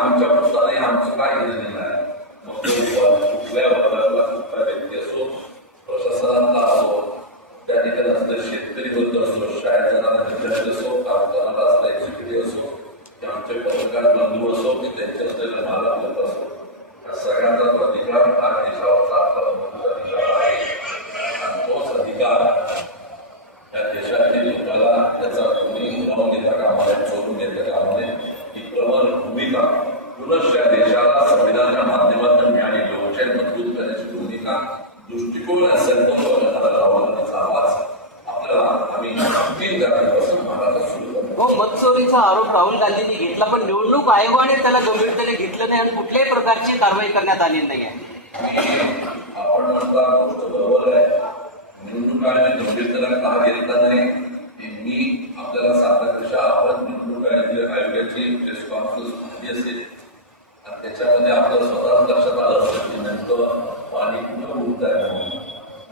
आमच्या पुस्तकाने आमचं काय केलेलं नाही. मग कुठल्या वर्गातला कुठला व्यक्ती असो, प्रशासनातला असो, त्या ठिकाणी असलेले शेतकरी वर्ग असो, शाळेत जाणारा विद्यार्थी असो, काम करणारा असलेला एक्झिक्युटिव्ह असो, की आमचे पत्रकार बंधू असो, की त्यांचे असलेले मालक लोक असो, या सगळ्यांचा अधिकार हा देशावरचा अधिकार आहे. आणि तोच अधिकार या देशातील लोकांना त्याचा कोणी हिरावून घेता कामा नये, चोरून घेता कामा नये. ही प्रबळ भूमिका पुनश्च देशाला संविधानाच्या माध्यमातून मिळाली लोकशाही मजबूत करण्याची भूमिका, दृष्टिकोन संकल्प करणारा राहुलांचा आवाज आपल्याला आम्ही 3 तारखेपासून महाराष्ट्रात सुरू करतो. मतचोरीचा आरोप राहुल गांधींनी घेतला, पण निवडणूक आयोगाने त्याला गंभीरतेने घेतलं नाही आणि कुठल्याही प्रकारची कारवाई करण्यात आली नाही आहे. आपण म्हणता गोष्ट बरोबर आहे. निवडणूक आयोगाने गंभीरतेला का घेतला नाही ते मी आपल्याला सांगण्यापेक्षा आपण निवडणूक आयोगाची प्रेस कॉन्फरन्स कुठली असेल आणि त्याच्यामध्ये आपलं स्वतःच लक्षात आलं असेल की नेमकं पाणी कुठं उडत आहे म्हणून.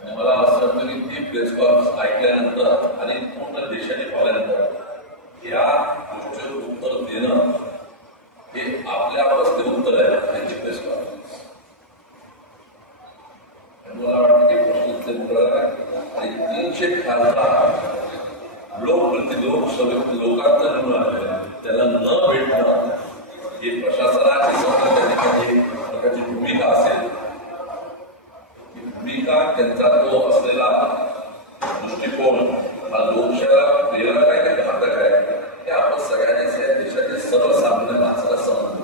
आणि मला असं वाटतं की ती प्रेस कॉन्फरन्स ऐकल्यानंतर आणि पूर्ण देशाने पाहिल्यानंतर या गोष्टीचं उत्तर देणं हे आपल्या बसले उत्तर आहे त्यांची प्रेस कॉन्फरन्स. आणि मला वाटतं की प्रश्न आणि 300 खासदार लोकांचा निवडून त्याला न भेटणं ही प्रशासनाची स्वतः त्या ठिकाणी प्रकारची भूमिका असेल. ही भूमिका त्यांचा तो असलेला दृष्टिकोन हा लोकशाहीला प्रेरक आहे का घातक आहे हे आपण सगळ्यांनी या देशातील सर्वसामान्य माणसाला समजून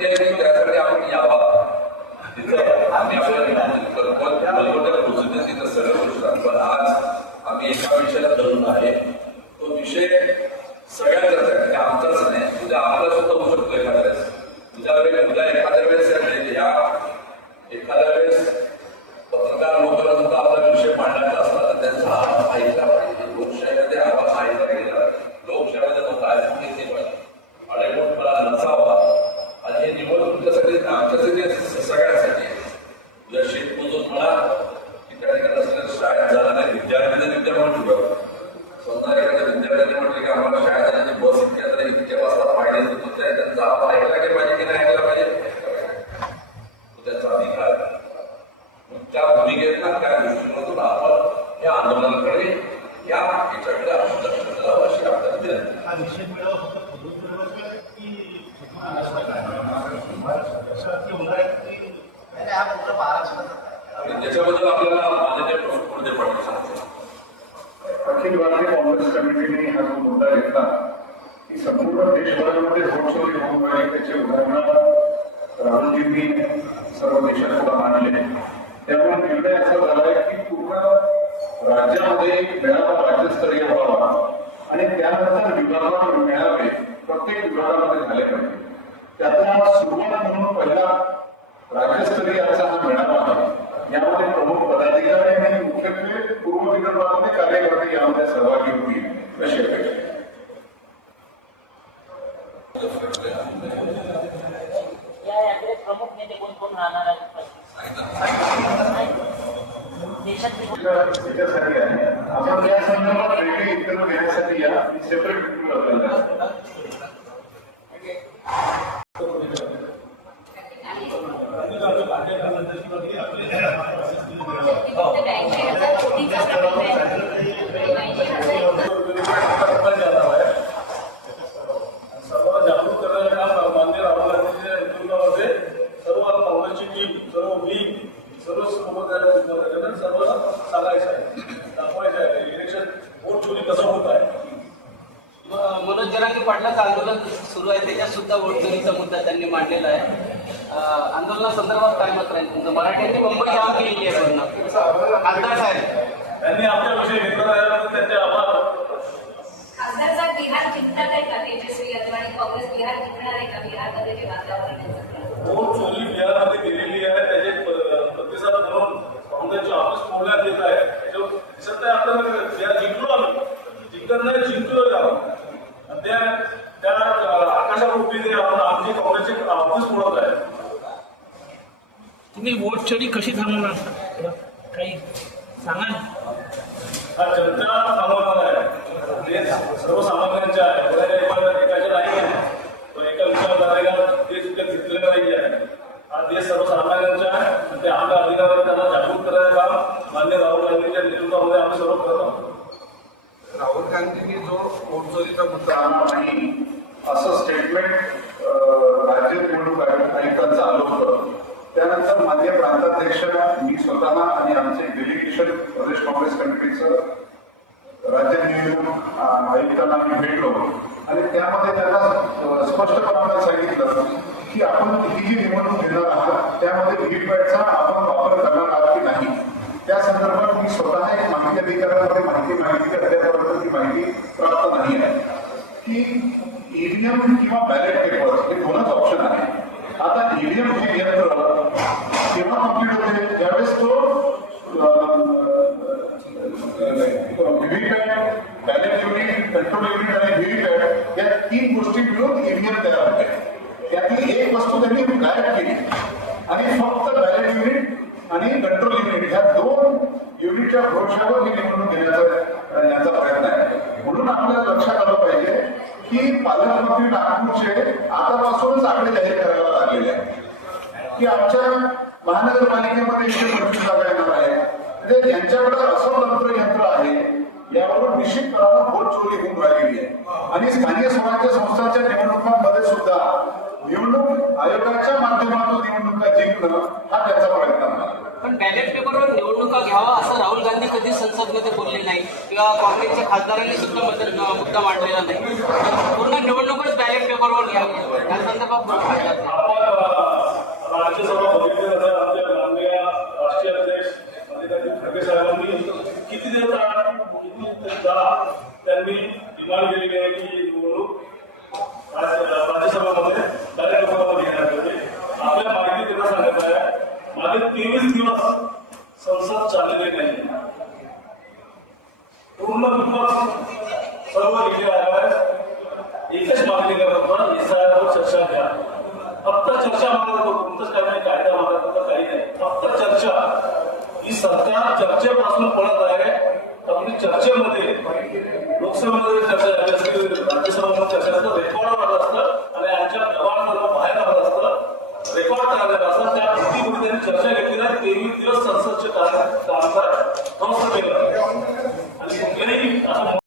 त्यासाठी आपण यावा आम्ही तिथं सगळं गोष्ट. पण आज आम्ही एका विषयाला धरून आहे, तो विषय सगळ्यांचाच आहे म्हणजे आमचाच नाही. उद्या आपला सुद्धा होऊ शकतो एखाद्या वेळेस. उद्या एखाद्या वेळेस एखाद्या वेळेस पत्रकार लोकांना सुद्धा आपला विषय मांडायचा असला तर त्यांचा आवाज ऐकला पाहिजे. लोकशाहीमध्ये आवाज ऐकला गेला, लोकशाहीमध्ये लोक ऐकून घेतली पाहिजे, अडेमोठपणा नसावा. आणि हे निवड तुमच्यासाठी आमच्यासाठी सगळ्यांसाठी उद्या शेतमजूर म्हणा की त्या ठिकाणी असलेल्या शाळेत जाणाऱ्या विद्यार्थ्यांना विद्या म्हणून ठेवा. समजा एखाद्या विद्यार्थ्यांनी म्हटलं की आम्हाला शाळेत जाण्याची बस इतक्या वाजता पाहिजे तर त्यांचा आवाज ऐकला गेला पाहिजे की नाही ऐकला पाहिजे, त्याचा अधिकार. त्या भूमिकेतला त्या दृष्टिकोनातून आपण या आंदोलनाकडे याच्याकडे आपण लक्ष द्यावं अशी आपल्याला विनंती. त्याच्याबद्दल आपल्याला मान्यते पाटील सांगते. अखिल भारतीय काँग्रेस कमिटीने हा जो मुद्दा घेतला की संपूर्ण देशभरामध्ये घोडचोरी होऊन राहिली त्याचे उदाहरण राहुलजींनी सर्व देशाला मांडले. त्यामुळे निर्णय असा झालाय की पूर्ण राज्यामध्ये एक मेळावा राज्यस्तरीय व्हावा आणि त्यानंतर विभागावर मेळावे प्रत्येक विभागामध्ये झाले पाहिजे. त्याचा सुरुवात म्हणून पहिला राज्यस्तरीयचा हा मेळावा आहे. यामध्ये प्रमुख पदाधिकारी आणि मुख्यत्वे पूर्व विदर्भामध्ये कार्यकर्ते यामध्ये सहभागी होतील अशी अपेक्षा. या यात्रेत प्रमुख नेते कोण कोण राहणार आहेत? त्याच्यासाठी आहे आपण त्या संदर्भात वेगळी इंटरव्ह्यू घेण्यासाठी या सेपरेट आपल्याला मनोज जरांगे पाटलांचं आंदोलन सुरू आहे, त्याच्यात सुद्धा वोटचोरीचा मुद्दा त्यांनी मांडलेला आहे. आंदोलनासंदर्भात काय मत राहील तुमचं? मराठ्यांनी मुंबई जाम केलेली आहे पूर्ण. खासदार साहेब त्यांनी आमच्याविषयी घेतला आहे त्यांचे आभार. खासदार साहेब बिहार जिंकतात आहे का? तेजस्वी यादव आणि काँग्रेस बिहार जिंकणार आहे का? बिहारमध्ये जे वातावरण आहे वोट चोरी बिहारमध्ये केलेली आहे त्याचे प्रतिसाद म्हणून काँग्रेसचे ऑफिस फोडण्यात येत आहे. त्याच्यावर दिसत आहे आपल्याला बिहार जिंकलो आम्ही, जिंकत नाही जिंकलो त्या आकाशारूपी आमची काँग्रेसचे ऑफिस फोडत आहे. तुम्ही वोट चोरी कशी थांबवणार काही सांगा. हा जनता थांबवणार आहे. ते सर्वसामान्यांच्या आहे. एकाच्या नाही आहे. तो एका विचारधारेला ते सुद्धा घेतलेलं नाही आहे. हा देश सर्वसामान्यांचा आहे. ते आपल्या अधिकारावर त्यांना जागृत करायचं काम मान्य राहुल गांधींच्या नेतृत्वामध्ये आम्ही सर्व करत आहोत. राहुल गांधींनी जो पोटचोरीचा मुद्दा काम नाही असं स्टेटमेंट राज्य निवडणूक आयुक्तांचं आलं होतं. त्यानंतर मान्य प्रांताध्यक्ष मी स्वतः आणि आमचे डेलिगेशन प्रदेश काँग्रेस कमिटीचं राज्य निवडणूक आयुक्तांना आम्ही भेटलो आणि त्यामध्ये त्यांना स्पष्टपणे सांगितलं की आपण ही जी निवडणूक घेणार आहात त्यामध्ये व्हीव्हीपॅटचा आपण वापर करणार आहात की नाही. त्या संदर्भात मी स्वतः एक माहिती अधिकाऱ्यांमध्ये माहिती मागितली. अद्यापर्यंत ती माहिती प्राप्त नाही आहे की ईव्हीएम किंवा बॅलेट पेपर हे दोनच ऑप्शन आहे. आता ईव्हीएम हे यंत्र केव्हा कम्प्लीट होते ज्यावेळेस तो VVPAT, ballot unit, control unit आणि व्हीव्हीपॅट या 3 गोष्टी मिळून ईव्हीएम तयार होते. त्यातली एक वस्तू त्यांनी गायब केली आणि फक्त बॅलेट युनिट आणि कंट्रोल युनिट ह्या 2 युनिटच्या भरोश्यावर ही निवडणूक घेण्याचा प्रयत्न आहे. म्हणून आपल्याला लक्षात आलं पाहिजे की पालकमंत्री नागपूरचे आतापासूनच आकडे जाहीर करायला लागलेले आहेत की आमच्या महानगरपालिकेमध्ये 125 जागा येणार आहे. म्हणजे ज्यांच्याकडे असं यंत्र आहे यावरून निश्चितपणानं भोट चोरी होऊन राहिलेली आहे. आणि स्थानिक स्वराज्य संस्थांच्या निवडणुकांमध्ये सुद्धा निवडणूक आयोगाच्या माध्यमातून निवडणुका जिंकणं हा त्याचा प्रयत्न आहे. पण बॅलेट पेपरवर निवडणुका घ्यावा असं राहुल गांधी कधी संसदमध्ये बोलले नाही किंवा काँग्रेसच्या खासदारांनी सुद्धा मुद्दा मांडलेला नाही. पूर्ण निवडणूकच बॅलेट पेपरवर घ्यावी या संदर्भात आपण राज्यसभा बघितली तर आमच्या माननीय राष्ट्रीय अध्यक्ष अधिकारी खडगे साहेबांनी किती त्यांनी डिमांड केलेली आहे की निवडणूक राज्यसभामध्ये बॅलेट पेपरमध्ये घेण्यात येते. आपल्या माहिती त्यांना सांगत आहे मागे 23 दिवस संसद चाललेली नाही. पूर्ण सर्व विषय एकच मागणी करत होता इस्रायलवर चर्चा घ्या. फक्त चर्चा मागत होतो. कोणतंच काही नाही, कायदा मागत होता काही नाही, फक्त चर्चा. ही सरकार चर्चेपासून पळत आहे. आपली चर्चेमध्ये लोकसभेमध्ये चर्चा झाली असते, राज्यसभेमध्ये चर्चा असतं, रेकॉर्ड आलं असतं आणि आमच्या दबाव बाहेर आलं असतं, रेकॉर्ड करायला असं त्या गोष्टीमध्ये त्यांनी चर्चा घेतली नाही. 23 दिवस संसदचे कामकाज ध्वस्त केलं आणि कुठल्याही असं